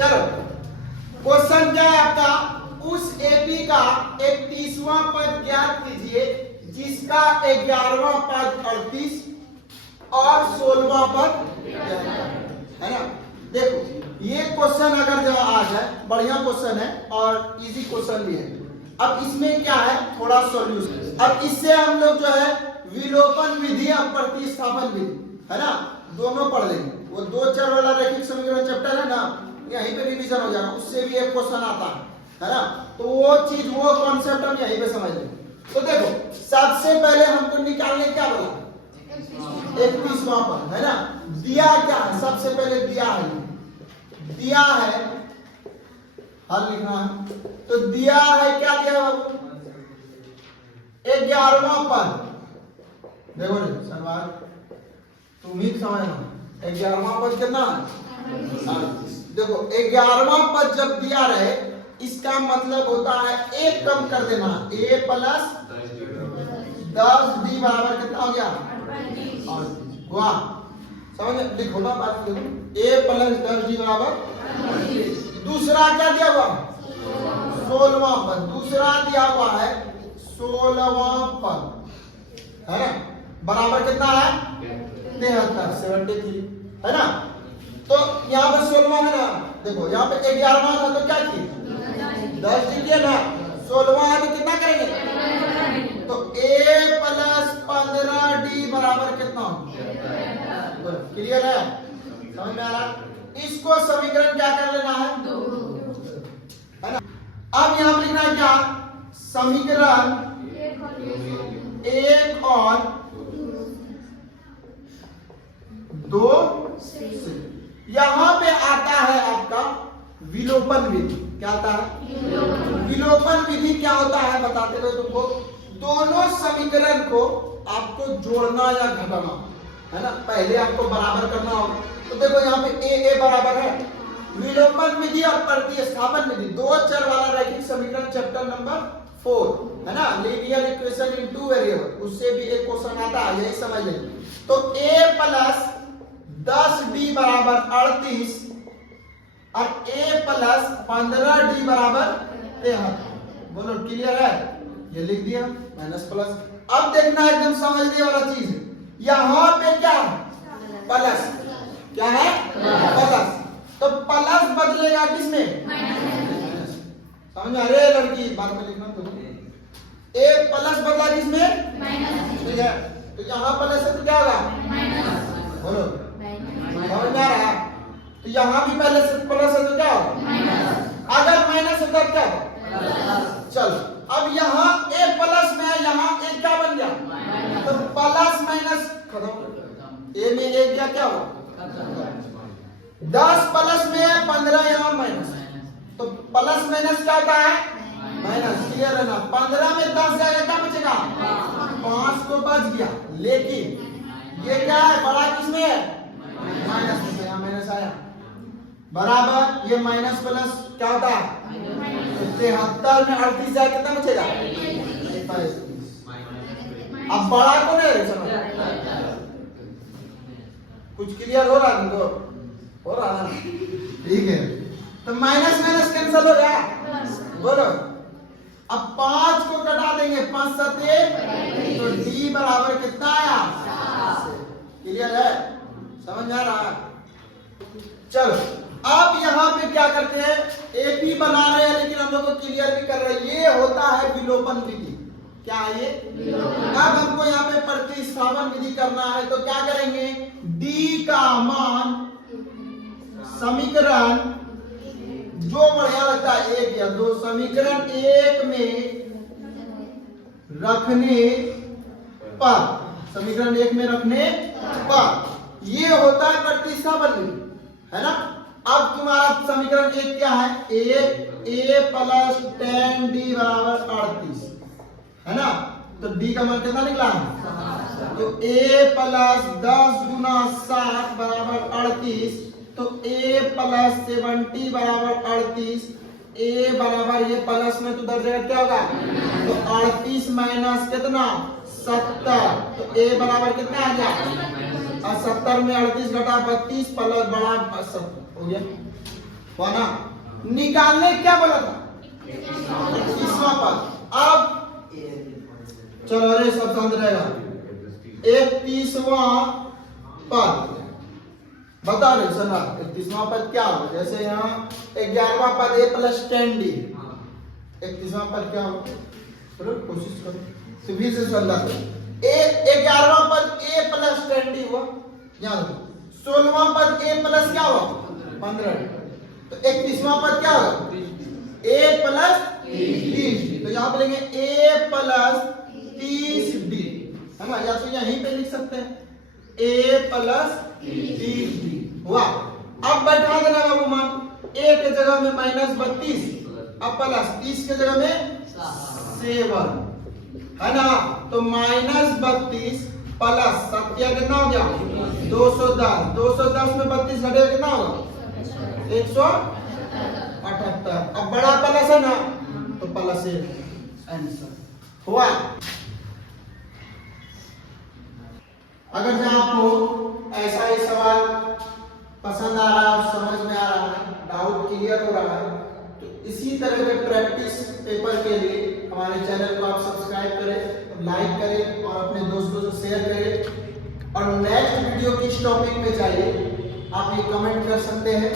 चलो क्वेश्चन क्या है आपका, उस एपी का 31वां पद ज्ञात कीजिए जिसका 11वां पद 38 और 16वां पद है ना। देखो ये क्वेश्चन अगर जो आज है बढ़िया क्वेश्चन है और इजी क्वेश्चन भी है। अब इसमें क्या है थोड़ा सॉल्यूशन, अब इससे हम लोग जो है विलोपन विधि और प्रतिस्थापन विधि है ना दोनों पढ़ लेंगे। वो दो चर वाला रैखिक समीकरण चैप्टर है ना, यहीं पे रिवीजन हो जाएगा, उससे भी एक क्वेश्चन आता है ना, तो वो चीज वो कॉन्सेप्ट हम यहीं पे समझ लेंगे। तो देखो सबसे पहले हमको निकालने क्या बोला, 31वां पद है ना। दिया क्या है, सबसे पहले दिया है हल लिखना है, तो दिया है क्या दिया बाबू, 11वां पद। देखो सरवार तुम ही समझना, 11वां पद कितना है, देखो 11वां पद जब दिया रहे इसका मतलब होता है एक कम कर देना, a प्लस 10d बराबर कितना हो गया, वाह समझ लिखो ना बात, a प्लस 10d बराबर। दूसरा क्या दिया हुआ, 16वां पद, दूसरा दिया हुआ है 16वां पद है ना, बराबर कितना है 73 है ना। तो यहाँ पे 16वां है ना, देखो यहाँ पे 11वां था तो क्या किए 10 दिए ना, 16वां है तो कितना करेंगे, तो a प्लस 15d बराबर कितना, क्लियर है, समझ में आ रहा। इसको समीकरण क्या कर लेना है है ना। अब यहाँ पे लिखना है क्या, समीकरण 1 और 2 से यहां पे आता है आपका विलोपन विधि। क्या आता है विलोपन विधि, क्या होता है बताते हुए तुमको, दोनों समीकरण को आपको जोड़ना या घटाना है ना, पहले आपको बराबर करना होगा। तो देखो यहाँ पे a बराबर है, विलोपन विधि और प्रतिस्थापन विधि, दो चर वाला रैखिक समीकरण चैप्टर नंबर 4 है ना, linear equation in two variable, उससे भी एक क्वेश्चन आता है, यही समझ लेंगे। तो a प्लस 10d बराबर 38 और a प्लस 15d बराबर 73, बोलो क्लियर है, ये लिख दिया माइनस प्लस। अब देखना एकदम समझने वाला चीज है, यहां पे क्या है प्लस, क्या है प्लस, तो प्लस बदलेगा किसमें माइनस, समझ में आ रही है लड़की, बात में लिखना तो a प्लस बदला किसमें माइनस, ठीक है, तो यहां प्लस है तो क्या होगा माइनस, बोलो समझ में आ रहा है। तो यहाँ भी पहले से प्लस है तो क्या होगा, अगर माइनस है तो क्या होगा, चलो अब यहाँ a प्लस में है, यहाँ a क्या बन गया, तो प्लस माइनस खत्म, a में a क्या होगा, 10 प्लस में है 15 यहाँ माइनस, तो प्लस माइनस क्या होता है माइनस, क्लियर है ना। 15 में 10 जाएगा क्या बचेगा, 5 तो बच गया, लेकिन ये क्या है बड़ा किसमें है माइनस में, यहाँ माइनस आया बराबर, ये माइनस प्लस क्या होता है 73 में 38 जाए कितना बचेगा 27। अब बड़ा को नहीं समझ, कुछ क्लियर हो रहा है, हो रहा है ठीक है। तो माइनस माइनस कैंसिल हो गया, बोलो अब 5 को कटा देंगे, 5 7 तो d बराबर कितना आया, क्लियर है, समझ में आ रहा है। चलो अब यहाँ पे क्या करते हैं, एपी बना रहे हैं लेकिन हम लोग को क्लियर भी कर रहे हैं, ये होता है विलोपन विधि। क्या है ये, अब हमको यहाँ पे प्रतिस्थापन विधि करना है, तो क्या करेंगे, d का मान समीकरण जो बढ़िया लगता है 1 या 2, समीकरण 1 में रखने पर, समीकरण 1 में रखने पर ये होता है प्रतिस्थापन विधि है ना। अब तुम्हारा समीकरण 1 क्या है, a प्लस 10d बराबर 38 है ना, तो d का मान कितना निकला है, तो a प्लस 10 गुना 7 बराबर 38, तो a प्लस 70 बराबर 38, a बराबर ये प्लस में तो दर जगह क्या होगा, तो 38 माइनस कितना 70, तो a बराबर कितना आ गया, और 70 में 38 घटा 32 प्लस बड़ा 70 हो गया, हुआ ना। निकालने क्या बोला था? 31वां पद। अब चलो अरे सब शांत रहेगा। 31वां पद बता रहे सुना। 31वां पद क्या होगा? जैसे यहाँ 11वां पद a प्लस 10d। 31वां पद क्या होगा? चलो कोशिश करो फिर से सुन लो। 11वां पद a प्लस 10d हुआ। याद रखो 16वां पद a प्लस क्या हुआ? 15। तो 31वां पद क्या होगा? a plus 30। तो यहाँ पे लेंगे a प्लस 30d है ना, या तो यहीं पे लिख सकते हैं a प्लस 30d हुआ। अब बैठा देना बाबू मान a के जगह में -32 अब प्लस 30 के जगह में 7 है ना। तो -32 प्लस 7 कितना हो गया? 210। 210 में 32 घटेगा कितना होगा? 178। अब बड़ा प्लस है ना तो प्लस आंसर हुआ। अगर जो आपको ऐसा ही सवाल पसंद आ रहा है, समझ में आ रहा है, डाउट क्लियर हो रहा है, तो इसी तरह के प्रैक्टिस पेपर के लिए हमारे चैनल को आप सब्सक्राइब करें, लाइक करें और अपने दोस्तों से शेयर करें। और नेक्स्ट वीडियो किस टॉपिक पे चाहिए आप ये कमेंट कर सकते हैं।